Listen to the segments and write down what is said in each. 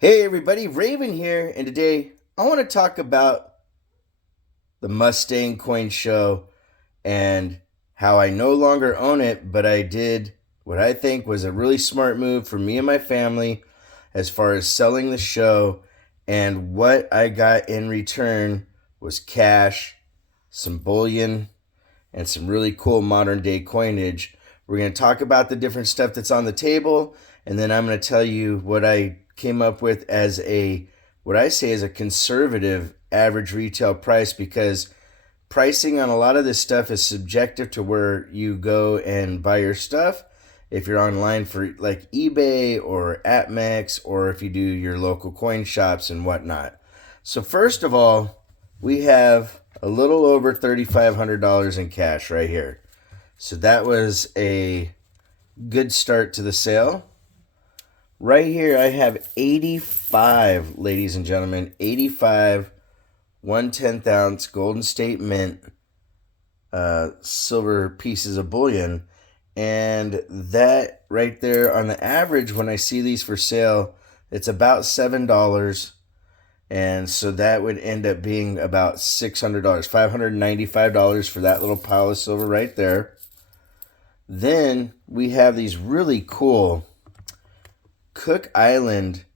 Hey everybody, Raven here, and today I want to talk about the Mustang Coin Show and how I no longer own it, but I did what I think was a really smart move for me and my family as far as selling the show, and what I got in return was cash, some bullion, and some really cool modern day coinage. We're going to talk about the different stuff that's on the table, and then I'm going to tell you what I came up with as what I say is a conservative average retail price, because pricing on a lot of this stuff is subjective to where you go and buy your stuff. If you're online for like eBay or AppMex, or if you do your local coin shops and whatnot. So first of all, we have a little over $3,500 in cash right here. So that was a good start to the sale. Right here I have 85, ladies and gentlemen, 85 1/10 ounce Golden State Mint silver pieces of bullion. And that right there, on the average, when I see these for sale, it's about $7. And so that would end up being about $600, $595 for that little pile of silver right there. Then we have these really cool Cook Island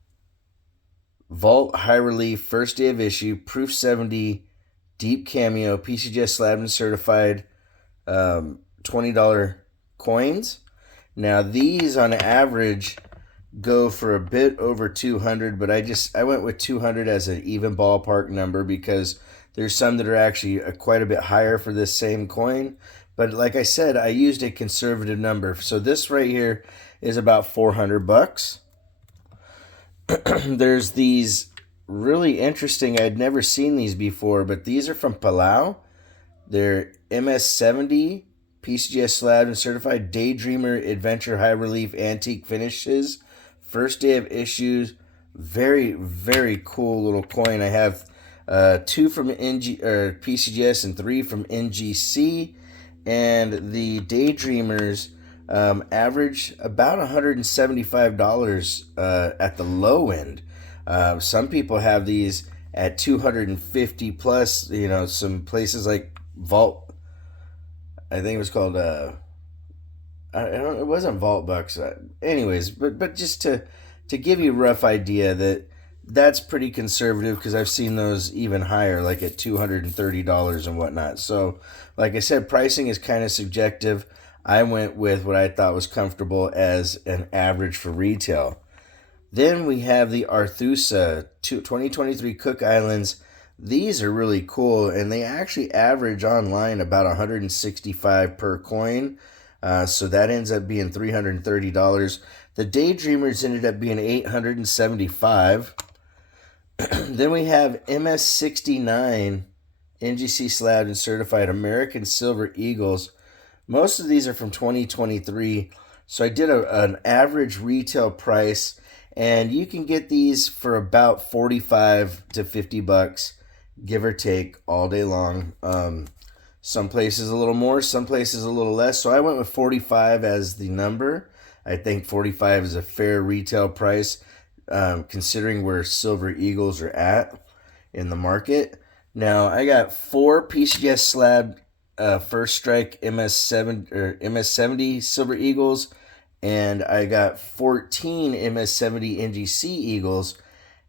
Vault High Relief First Day of Issue Proof 70 Deep Cameo PCGS Slabbed and Certified $20 coins. Now these on average go for a bit over 200, but I went with 200 as an even ballpark number, because there's some that are actually quite a bit higher for this same coin. But like I said, I used a conservative number. So this right here is about 400 bucks. There's these really interesting, I'd never seen these before, but these are from Palau. They're MS70 PCGS Slabbed and Certified Daydreamer Adventure High Relief Antique Finishes. First day of issues. Very, very cool little coin. I have 2 from PCGS and 3 from NGC. And the Daydreamers average about $175 at the low end. Some people have these at 250 plus. You know, some places like Vault, I think it was called I don't. It wasn't Vault Bucks. Anyways, but just to give you a rough idea, that's pretty conservative, because I've seen those even higher, like at $230 and whatnot. So, like I said, pricing is kind of subjective. I went with what I thought was comfortable as an average for retail. Then we have the Arthusa 2023 Cook Islands. These are really cool, and they actually average online about $165 per coin. So that ends up being $330. The Daydreamers ended up being $875. Then we have MS69 NGC Slabbed and Certified American Silver Eagles. Most of these are from 2023. So I did an average retail price, and you can get these for about 45 to 50 bucks, give or take, all day long. Some places a little more, some places a little less. So I went with 45 as the number. I think 45 is a fair retail price, considering where Silver Eagles are at in the market. Now I got 4 PCGS Slabbed First Strike MS70 Silver Eagles, and I got 14 MS70 NGC Eagles,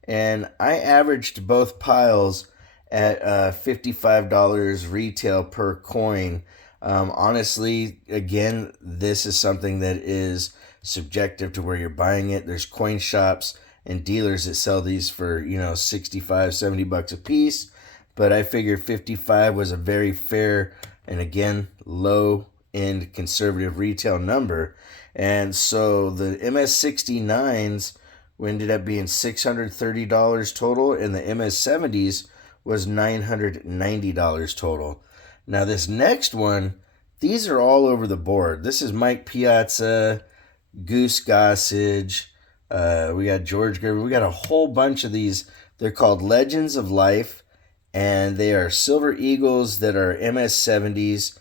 and I averaged both piles at $55 retail per coin. Honestly, again, this is something that is subjective to where you're buying it. There's coin shops and dealers that sell these for, 65, 70 bucks a piece, but I figured 55 was a very fair and, again, low end conservative retail number. And so the MS69s ended up being $630 total, and the MS70s was $990 total. Now this next one, these are all over the board. This is Mike Piazza, Goose Gossage, we got George Gerber. We got a whole bunch of these. They're called Legends of Life, and they are Silver Eagles that are MS70s,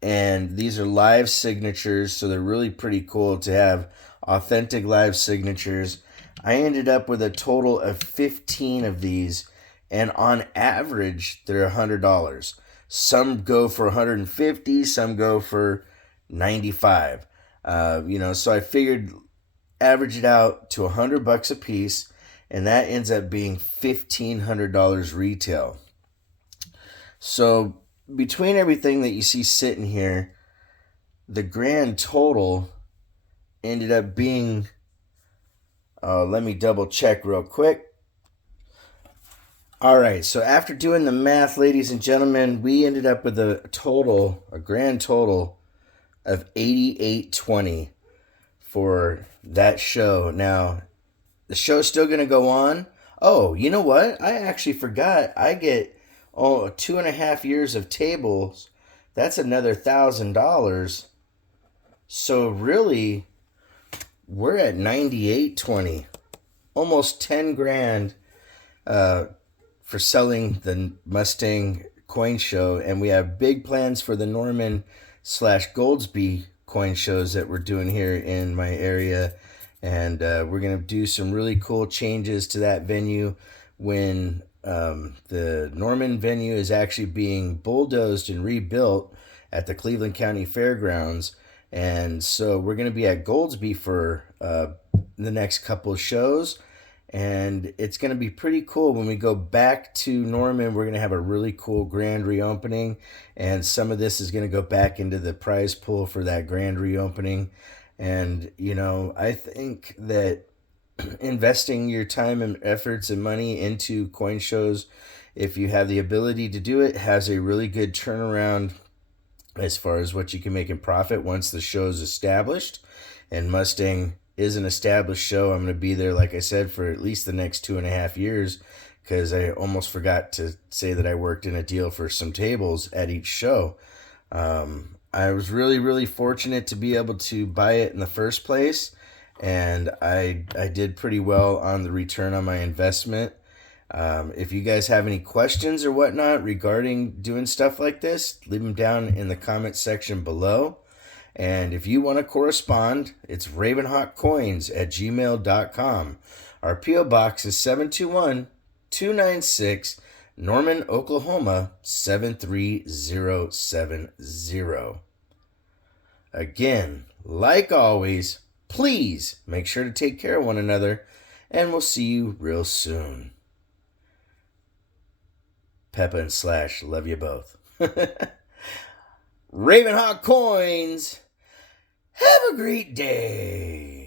and these are live signatures, so they're really pretty cool to have authentic live signatures. I ended up with a total of 15 of these, and on average, they're $100. Some go for 150, some go for 95. So I figured average it out to $100 a piece, and that ends up being $1,500 retail. So between everything that you see sitting here, the grand total ended up being, let me double check real quick. All right, so after doing the math, ladies and gentlemen, we ended up with a grand total of $88.20 for that show. Now, the show's still going to go on. Oh, you know what? I actually forgot. I get 2.5 years of tables. That's another $1,000. So really, we're at $98.20, almost 10 grand for selling the Mustang Coin Show, and we have big plans for the Norman/Goldsby coin shows that we're doing here in my area, and we're gonna do some really cool changes to that venue when the Norman venue is actually being bulldozed and rebuilt at the Cleveland County Fairgrounds. And so we're going to be at Goldsby for the next couple of shows. And it's going to be pretty cool. When we go back to Norman, we're going to have a really cool grand reopening. And some of this is going to go back into the prize pool for that grand reopening. And, I think that investing your time and efforts and money into coin shows, if you have the ability to do it, has a really good turnaround as far as what you can make in profit once the show is established. And Mustang is an established show. I'm going to be there, like I said, for at least the next 2.5 years, because I almost forgot to say that I worked in a deal for some tables at each show. I was really, really fortunate to be able to buy it in the first place, and I did pretty well on the return on my investment. If you guys have any questions or whatnot regarding doing stuff like this, leave them down in the comment section below. And if you want to correspond, it's ravenhawkcoins@gmail.com. Our P.O. Box is 721-296, Norman, Oklahoma, 73070. Again, like always, please make sure to take care of one another, and we'll see you real soon. Peppa and Slash, love you both. Ravenhawk Coins, have a great day.